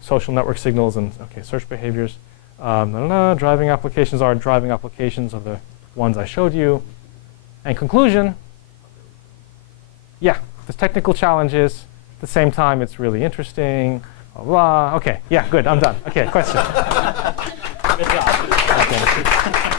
social network signals and search behaviors. Driving applications are the ones I showed you. And conclusion, yeah, there's technical challenges. At the same time, it's really interesting. Blah, blah. Okay, yeah, good, I'm done. Okay, question. Good job. Okay.